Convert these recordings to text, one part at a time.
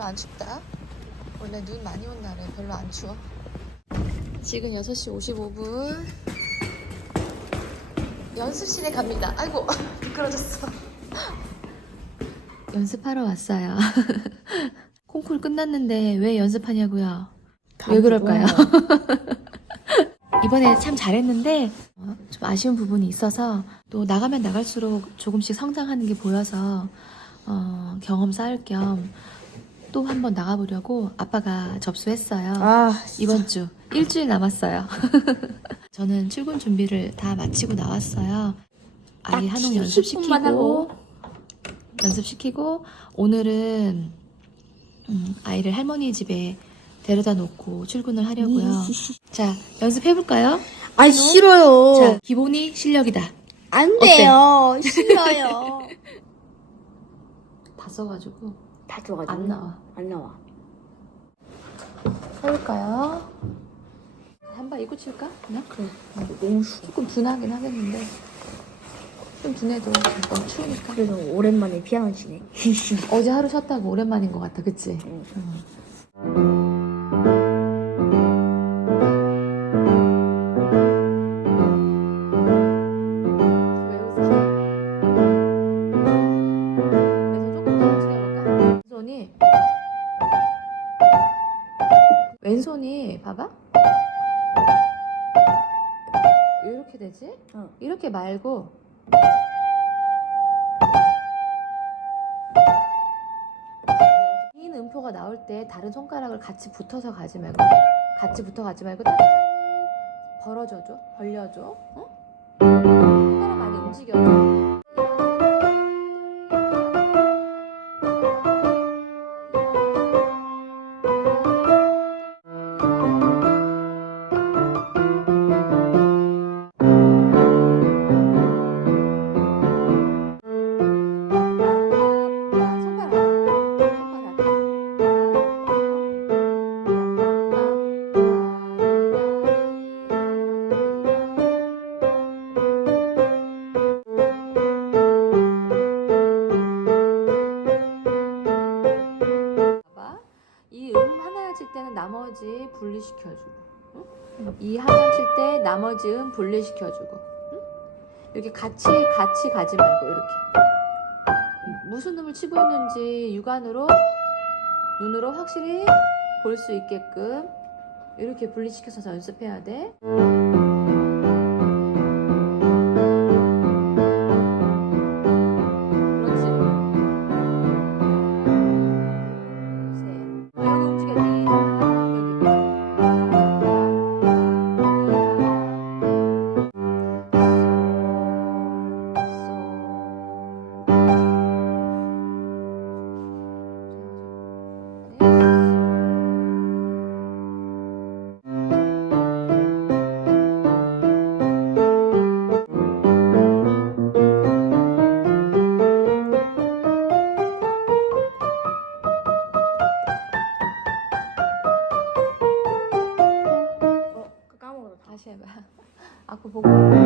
별로 안 춥다. 원래 눈 많이 온 날에 별로 안 추워. 지금 6시 55분. 연습실에 갑니다. 아이고, 미끄러졌어. 연습하러 왔어요. 콩쿨 끝났는데 왜 연습하냐고요? 왜 그럴까요? 이번에 참 잘했는데 어, 좀 아쉬운 부분이 있어서 또 나가면 나갈수록 조금씩 성장하는 게 보여서 어, 경험 쌓을 겸 또 한 번 나가보려고 아빠가 접수했어요. 아, 이번 주 일주일 남았어요. 저는 출근 준비를 다 마치고 나왔어요. 아이 딱 한옥 10분 연습시키고. 연습시키고 오늘은 음, 아이를 할머니 집에 데려다 놓고 출근을 하려고요. 자, 연습해볼까요? 아 싫어요. 자, 기본이 실력이다. 안? 돼요. 싫어요. 다 써가지고 다 들어가지고 안 나와. 안 나와. 해볼까요? 한번 입고 칠까? 그냥? 그래. 너무 추워. 조금 둔하긴 하겠는데 좀 둔해도 너무 추우니까 그래서 오랜만에 피아노 치네. 어제 하루 쉬었다고 오랜만인 것 같아 그치? 응. 응. 되지? 어. 이렇게 말고 긴 음표가 나올 때 다른 손가락을 같이 붙어서 가지 말고 같이 붙어 가지 말고 따단 벌어줘줘 벌려줘 어? 손가락 많이 움직여줘 분리시켜주고 응? 이 하나 칠 때 나머지 음 분리시켜주고 응? 이렇게 같이 같이 가지 말고 이렇게 무슨 음을 치고 있는지 육안으로 눈으로 확실히 볼 수 있게끔 이렇게 분리시켜서 연습해야 돼. 아까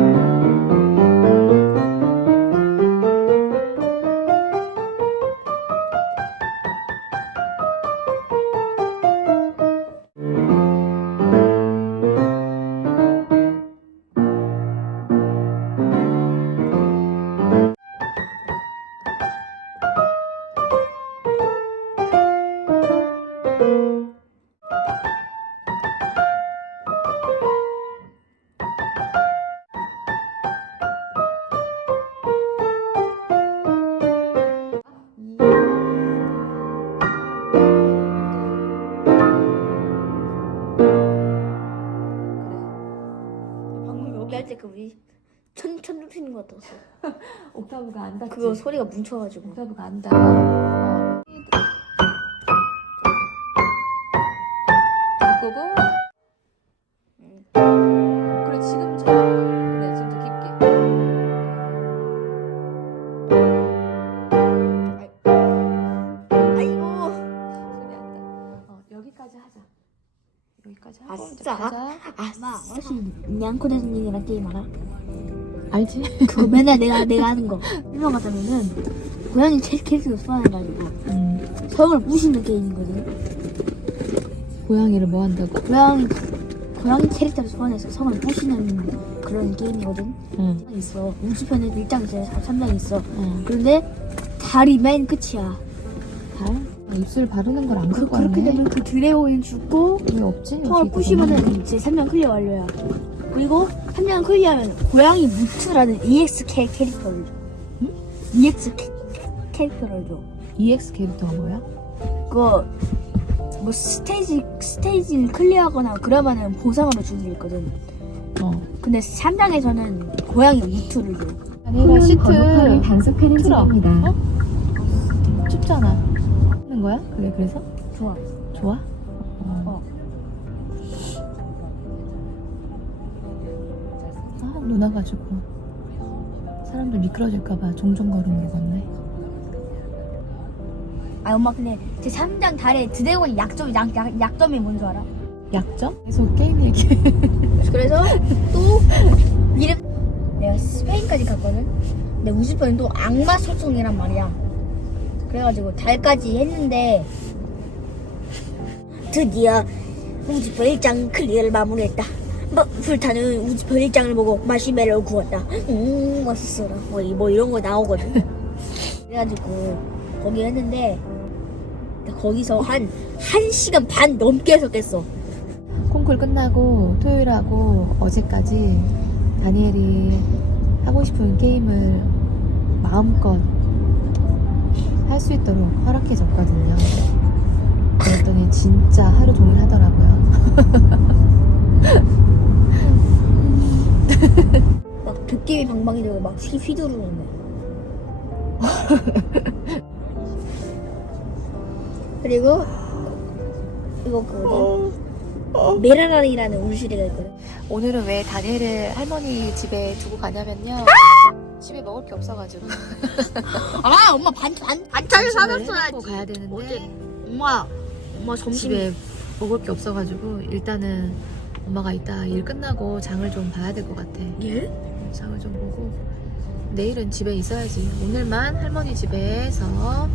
때그 우리 천천 눕히는 거 같았어. 옥타브가 안 닿지. 그거 소리가 뭉쳐가지고. 옥타브가 안 닿아. 어. 바꾸고. 여기까지 하고 아, 이제? 가자. 아마 혹시 냥코 대선님이랑 게임 알아? 알지? 그거 맨날 내가 내가 하는 거. 설명하자면은 고양이 체- 캐릭터 소환해가지고 음. 성을 부시는 게임이거든. 고양이를 뭐 한다고? 고양이 고양이 캐릭터를 소환해서 성을 부시는 그런 게임이거든. 응. 있어. 우주편에 1장 있어. 3장 있어. 응. 그런데 달이 맨 끝이야. 달? 아, 입술 바르는 걸 안 그, 긁고 그렇게 왔네. 되면 그 드래곤이 죽고 왜 없지? 여기 부시면은 이제 3장 클리어 완료야. 그리고 3장 클리어하면 고양이 무트라는 EX 캐, 캐릭터를 줘. EX 캐, 캐릭터를 줘. EX 캐릭터가 뭐야? 그거 뭐 스테이지 스테이지를 클리어하거나 그러면은 보상으로 주는 게 있거든. 어. 근데 3장에서는 고양이 무트를 줘. 아니라 시트 단속하는 틀어. 중입니다. 어? 춥잖아. 하는 거야? 그래 그래서? 좋아. 좋아? 어. 아, 눈 와가지고 사람들 미끄러질까봐 종종 걸음 먹었네. 아 엄마 근데 제 3장 달에 드래곤이 약점 약, 약, 약점이 뭔 줄 알아? 약점? 계속 게임 얘기. 그래서 또 이름 내가 스페인까지 갔거든. 근데 우주편은 또 악마 소송이란 말이야. 그래가지고 달까지 했는데 드디어 우주편 1장 클리어를 마무리했다. 뭐 불타는 우주편 1장을 보고 마시멜로 구웠다. 음 맛있어라. 뭐, 이- 뭐 이런 거 나오거든. 그래가지고 거기 했는데 거기서 한 1시간 반 넘게 해서 깼어. 콩쿨 끝나고 토요일하고 어제까지 다니엘이 하고 싶은 게임을 마음껏 할 수 있도록 허락해줬거든요. 그랬더니 진짜 하루 종일 하더라고요. 막 도깨비 방방이 되고 막 휘, 휘두르는데 그리고 이거 그 뭐지 메라랄이라는 울시리가 있거든 오늘은 왜 다니엘을 할머니 집에 두고 가냐면요. 집에 먹을 게 없어가지고. 아 엄마 반, 반, 반찬을 하고 가야 되는데 어제 엄마 엄마 점심에 집에 먹을 게 없어가지고 일단은 엄마가 이따 일 끝나고 장을 좀 봐야 될 것 같아. 예? 장을 좀 보고 내일은 집에 있어야지. 오늘만 할머니 집에서